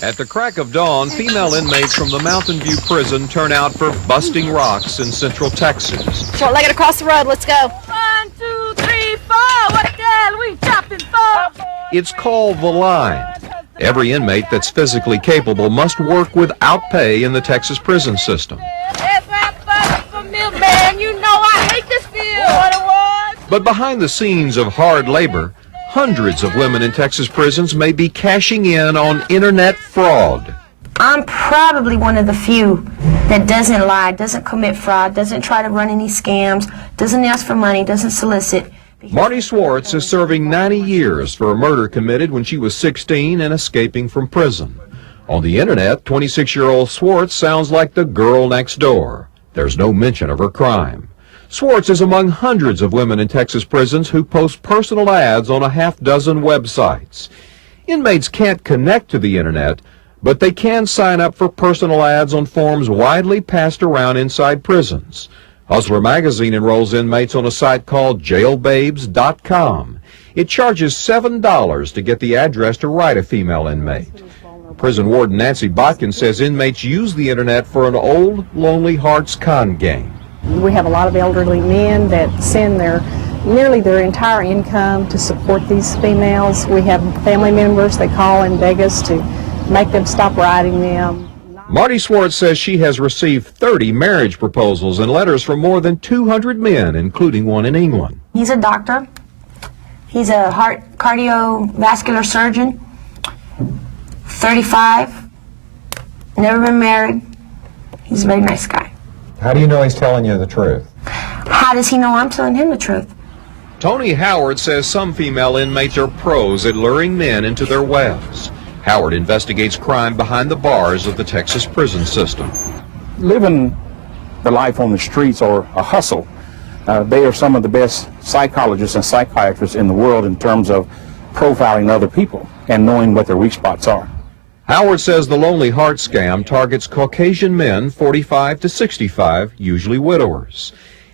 At the crack of dawn, female inmates from the Mountain View prison turn out for busting rocks in Central Texas. Short-legged across the road, let's go. 1, 2, 3, 4, what the hell we chopping for? It's called the line. Every inmate that's physically capable must work without pay in the Texas prison system. That's my fucking for me, man. You know I hate this field. But behind the scenes of hard labor, hundreds of women in Texas prisons may be cashing in on internet fraud. I'm probably one of the few that doesn't lie, doesn't commit fraud, doesn't try to run any scams, doesn't ask for money, doesn't solicit. MARDIE SWARTZ is serving 90 years for a murder committed when she was 16 and escaping from prison. On the internet, 26-year-old SWARTZ sounds like the girl next door. There's no mention of her crime. SWARTZ is among hundreds of women in Texas prisons who post personal ads on a half-dozen websites. Inmates can't connect to the internet, but they can sign up for personal ads on forums widely passed around inside prisons. Hustler magazine enrolls inmates on a site called jailbabes.com. It charges $7 to get the address to write a female inmate. Prison warden Nancy Botkin says inmates use the internet for an old, lonely hearts con game. We have a lot of elderly men that send nearly their entire income to support these females. We have family members, they call and beg us to make them stop writing them. MARDIE SWARTZ says she has received 30 marriage proposals and letters from more than 200 men, including one in England. He's a doctor. He's a heart cardiovascular surgeon, 35, never been married. He's a very nice guy. How do you know he's telling you the truth? How does he know I'm telling him the truth? Tony Howard says some female inmates are pros at luring men into their webs. Howard investigates crime behind the bars of the Texas prison system. Living the life on the streets or a hustle, they are some of the best psychologists and psychiatrists in the world in terms of profiling other people and knowing what their weak spots are. Howard says the Lonely Heart scam targets Caucasian men 45 to 65, usually widowers.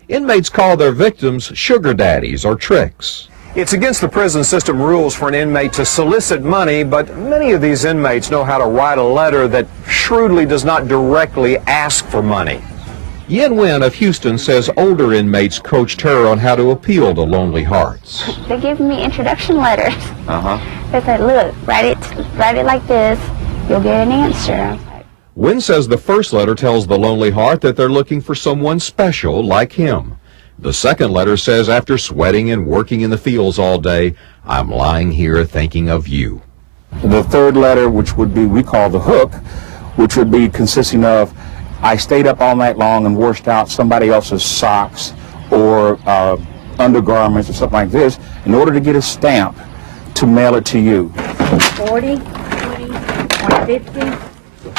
Inmates call their victims sugar daddies or tricks. It's against the prison system rules for an inmate to solicit money, but many of these inmates know how to write a letter that shrewdly does not directly ask for money. Yen Nguyen of Houston says older inmates coached her on how to appeal to Lonely Hearts. They give me introduction letters. They said, look, write it like this, you'll get an answer. Nguyen says the first letter tells the Lonely Heart that they're looking for someone special like him. The second letter says, after sweating and working in the fields all day, I'm lying here thinking of you. The third letter, which would be, we call the hook, which would be consisting of, I stayed up all night long and washed out somebody else's socks or undergarments or something like this in order to get a stamp to mail it to you. 40, 150.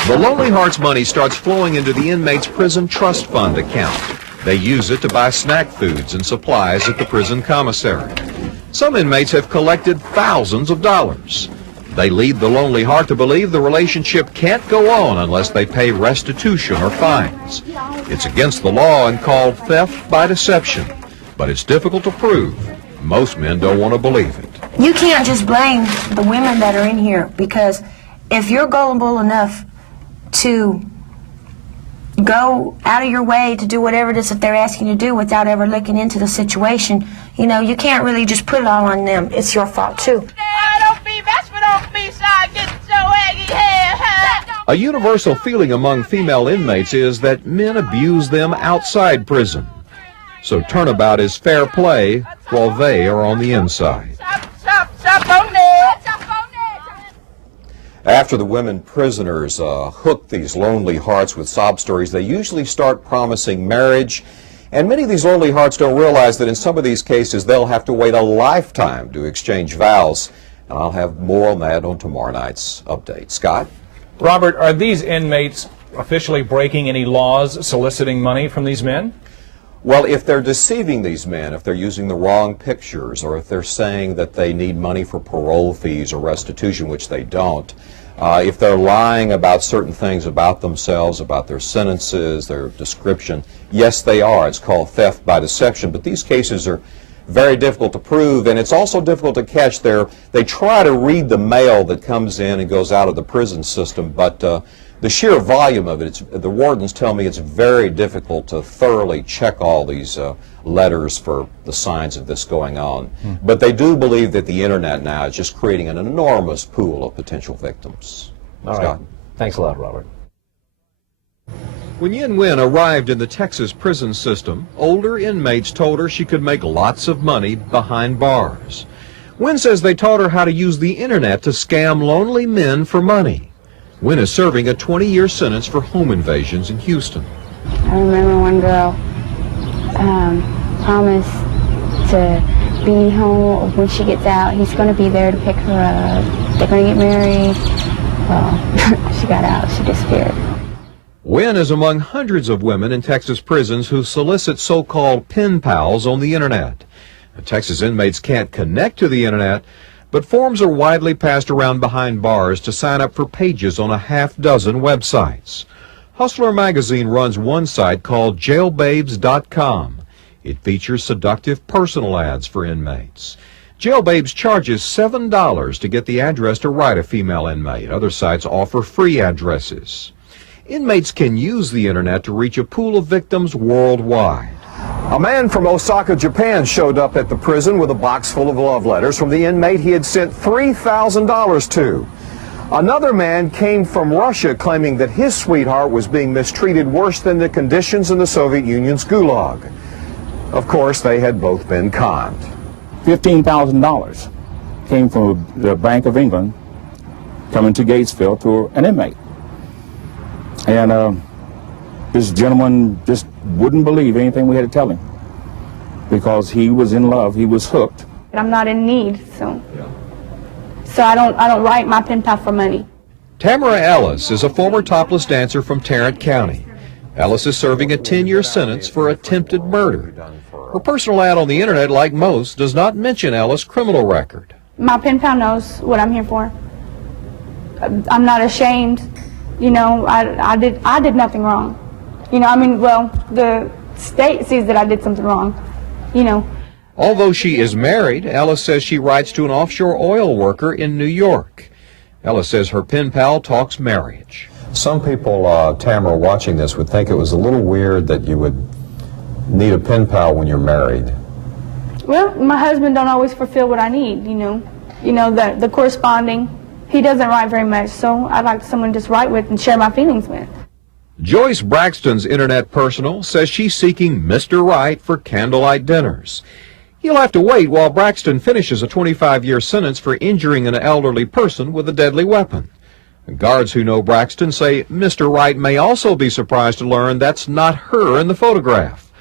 The Lonely Hearts money starts flowing into the inmate's prison trust fund account. They use it to buy snack foods and supplies at the prison commissary. Some inmates have collected thousands of dollars. They lead the Lonely Heart to believe the relationship can't go on unless they pay restitution or fines. It's against the law and called theft by deception, but it's difficult to prove. Most men don't want to believe it. You can't just blame the women that are in here, because if you're gullible enough to go out of your way to do whatever it is that they're asking you to do without ever looking into the situation, you know, you can't really just put it all on them. It's your fault too. A universal feeling among female inmates is that men abuse them outside prison. So turnabout is fair play while they are on the inside. After the women prisoners hook these Lonely Hearts with sob stories, they usually start promising marriage. And many of these Lonely Hearts don't realize that in some of these cases they'll have to wait a lifetime to exchange vows. And I'll have more on that on tomorrow night's update. Scott? Robert, are these inmates officially breaking any laws soliciting money from these men? Well, if they're deceiving these men, if they're using the wrong pictures, or if they're saying that they need money for parole fees or restitution, which they don't, if they're lying about certain things about themselves, about their sentences, their description, yes, they are. It's called theft by deception. But these cases are very difficult to prove, and it's also difficult to catch. They try to read the mail that comes in and goes out of the prison system, but the sheer volume of it, the wardens tell me it's very difficult to thoroughly check all these letters for the signs of this going on. But they do believe that the internet now is just creating an enormous pool of potential victims. All Scott? right. Thanks a lot, Robert. When Yin Wen arrived in the Texas prison system, older inmates told her she could make lots of money behind bars. Wen says they taught her how to use the internet to scam lonely men for money. Wen is serving a 20-year sentence for home invasions in Houston. I remember one girl promised to be home when she gets out. He's going to be there to pick her up. They're going to get married. Well, she got out. She disappeared. Wen is among hundreds of women in Texas prisons who solicit so-called pen pals on the internet. The Texas inmates can't connect to the internet, but forms are widely passed around behind bars to sign up for pages on a half-dozen websites. Hustler magazine runs one site called jailbabes.com. It features seductive personal ads for inmates. Jailbabes charges $7 to get the address to write a female inmate. Other sites offer free addresses. Inmates can use the internet to reach a pool of victims worldwide. A man from Osaka, Japan showed up at the prison with a box full of love letters from the inmate he had sent $3,000 to. Another man came from Russia claiming that his sweetheart was being mistreated worse than the conditions in the Soviet Union's gulag. Of course, they had both been conned. $15,000 came from the Bank of England coming to Gatesville to an inmate. And this gentleman just wouldn't believe anything we had to tell him because he was in love, he was hooked. I'm not in need, so I don't write my pen pal for money. Tamra Ellis is a former topless dancer from Tarrant County. Ellis is serving a 10-year sentence for attempted murder. Her personal ad on the internet, like most, does not mention Ellis' criminal record. My pen pal knows what I'm here for. I'm not ashamed. You know, I did nothing wrong. You know, I mean, well, the state sees that I did something wrong, you know. Although she is married, Ellis says she writes to an offshore oil worker in New York. Ellis says her pen pal talks marriage. Some people, Tamara, watching this would think it was a little weird that you would need a pen pal when you're married. Well, my husband don't always fulfill what I need, you know. You know, the corresponding. He doesn't write very much, so I'd like someone to just write with and share my feelings with. Joyce Braxton's internet personal says she's seeking Mr. Right for candlelight dinners. He'll have to wait while Braxton finishes a 25-year sentence for injuring an elderly person with a deadly weapon. Guards who know Braxton say Mr. Right may also be surprised to learn that's not her in the photograph.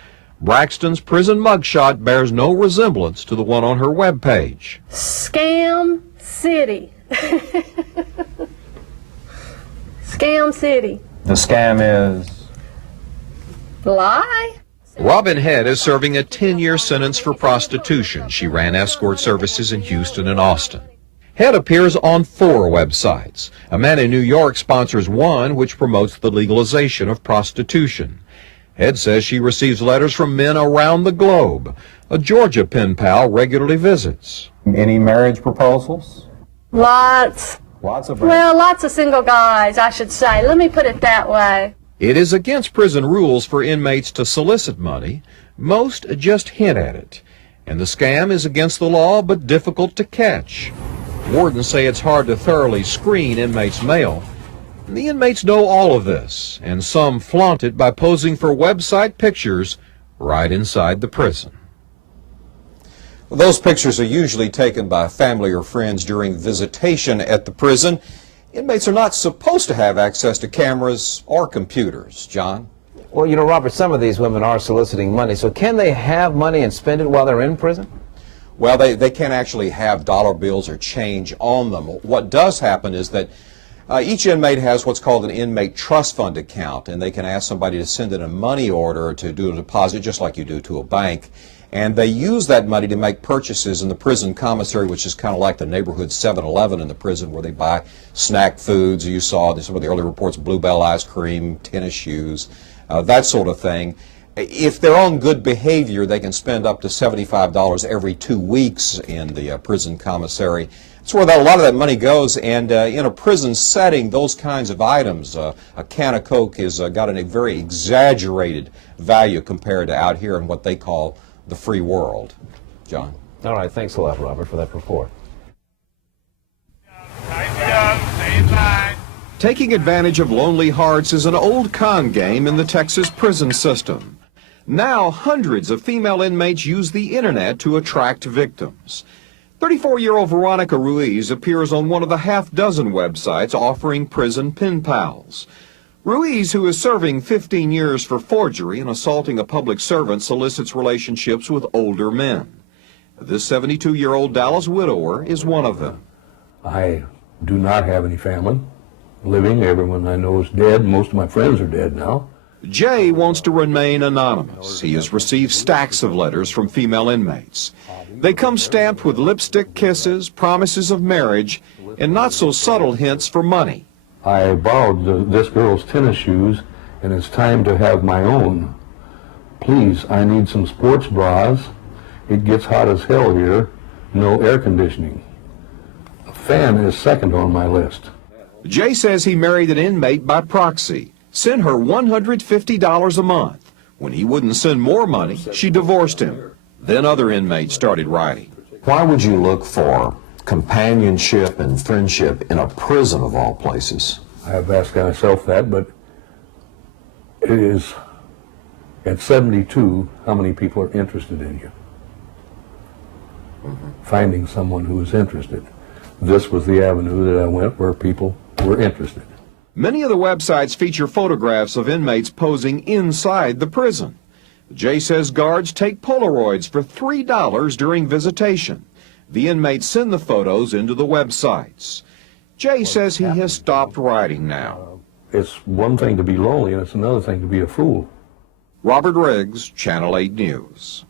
Braxton's prison mugshot bears no resemblance to the one on her webpage. Scam City. Scam City. The scam is? Lie? Robin Head is serving a 10-year sentence for prostitution. She ran escort services in Houston and Austin. Head appears on 4 websites. A man in New York sponsors one which promotes the legalization of prostitution. Head says she receives letters from men around the globe. A Georgia pen pal regularly visits. Any marriage proposals? Lots. Lots of Well, lots of single guys, I should say. Let me put it that way. It is against prison rules for inmates to solicit money. Most just hint at it. And the scam is against the law but difficult to catch. Wardens say it's hard to thoroughly screen inmates' mail. The inmates know all of this, and some flaunt it by posing for website pictures right inside the prison. Those pictures are usually taken by family or friends during visitation at the prison. Inmates are not supposed to have access to cameras or computers. John? Well, you know, Robert, some of these women are soliciting money, so can they have money and spend it while they're in prison? Well, they can't actually have dollar bills or change on them. What does happen is that each inmate has what's called an inmate trust fund account, and they can ask somebody to send in a money order to do a deposit just like you do to a bank. And they use that money to make purchases in the prison commissary, which is kind of like the neighborhood 7-Eleven in the prison, where they buy snack foods. You saw some of the early reports, Bluebell ice cream, tennis shoes, that sort of thing. If they're on good behavior, they can spend up to $75 every 2 weeks in the prison commissary. That's where a lot of that money goes, and in a prison setting, those kinds of items, a can of Coke has got a very exaggerated value compared to out here in what they call the free world. John. All right, thanks a lot, Robert, for that report. Taking advantage of lonely hearts is an old con game in the Texas prison system. Now, hundreds of female inmates use the internet to attract victims. 34-year-old Veronica Ruiz appears on one of the half-dozen websites offering prison pen pals. Ruiz, who is serving 15 years for forgery and assaulting a public servant, solicits relationships with older men. This 72-year-old Dallas widower is one of them. I do not have any family living. Everyone I know is dead. Most of my friends are dead now. Jay wants to remain anonymous. He has received stacks of letters from female inmates. They come stamped with lipstick kisses, promises of marriage, and not so subtle hints for money. I borrowed this girl's tennis shoes, and it's time to have my own. Please, I need some sports bras. It gets hot as hell here. No air conditioning. A fan is second on my list. Jay says he married an inmate by proxy, sent her $150 a month. When he wouldn't send more money, she divorced him. Then other inmates started writing. Why would you look for companionship and friendship in a prison of all places? I have asked myself that, but it is, at 72, how many people are interested in you? Finding someone who is interested. This was the avenue that I went where people were interested. Many of the websites feature photographs of inmates posing inside the prison. Jay says guards take Polaroids for $3 during visitation. The inmates send the photos into the websites. Jay says he has stopped writing now. It's one thing to be lonely, and it's another thing to be a fool. Robert Riggs, Channel 8 News.